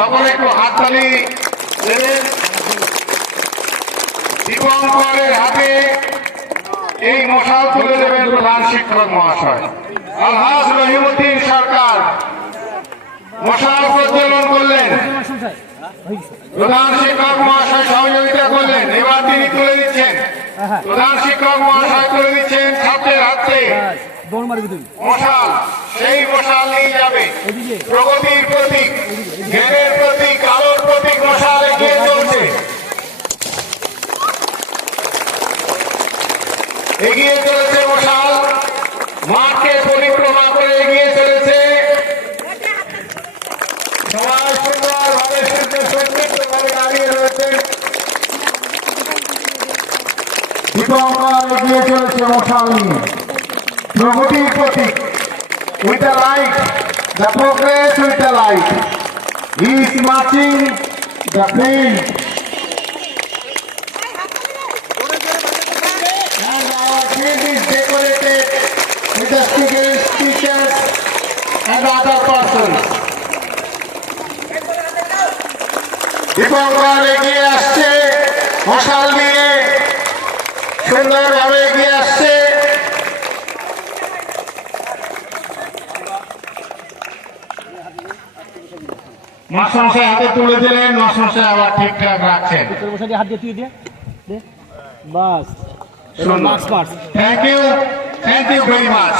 সকলে একটু হাততালি দেবেন। দীপঙ্করের হাতে এই মশাল তুলে দেবেন প্রধান শিক্ষক মহাশয়। আলহাজ রহিমুদ্দিন সরকার মশাল প্রজ্বলন করলেন। প্রধান শিক্ষক মহাশয় সহযোগিতা করলেন এবার তিনি তুলে দিচ্ছেন হ্যাঁ প্রধান শিক্ষক মহাশয় তুলে দিচ্ছেন ছাত্রের হাতে। মশাল, সেই মশাল নিয়ে যাবে। প্রগতির প্রতীক, জ্ঞানের প্রতীক আলোর প্রতীক মশাল এগিয়ে চলছে। এগিয়ে চলেছে মশাল মাঠকে পরিক্রমা করে এগিয়ে চলেছে। সবাই সুন্দরভাবে সংযুক্তভাবে দাঁড়িয়ে দীপঙ্কর এগিয়ে চলেছে মশাল নিয়ে প্রগতির প্রতীক field is decorated with the students, teachers, and other persons. Dipankar এগিয়ে আসছে মশাল নিয়ে সুন্দরভাবে এগিয়ে আসছে মাসমশাই হাতে তুলে দিলেন মাসমশাই আবার ঠিকঠাক রাখছেন। হাত দিয়ে তুই দিয়ে বাস। Thank you thank you very much